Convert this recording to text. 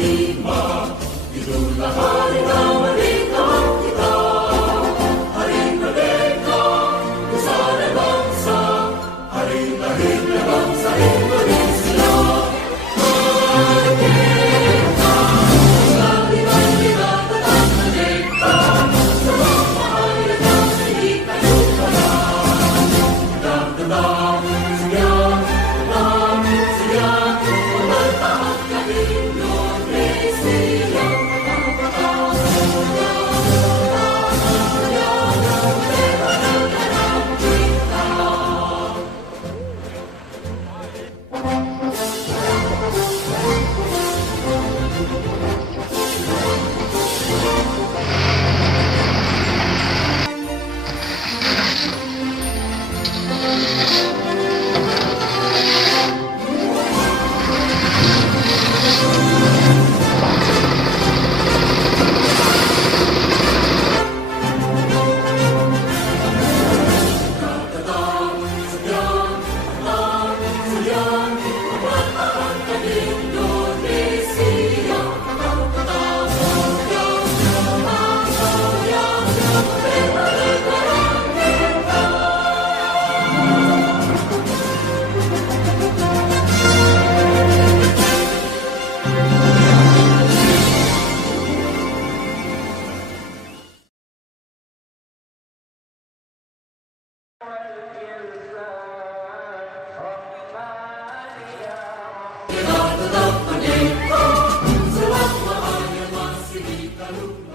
Itulah hari kemerdekaan kita, hari merdeka, nusa dan bangsa, hari lahirnya bangsa Indonesia. Merdeka, kebangkitan kita tetap merdeka, sebab bahayanya sedikit udara. Tenang, sedia, mempertahankan Indonesia. Kita tetap merdeka, selama hanya masih di kalung.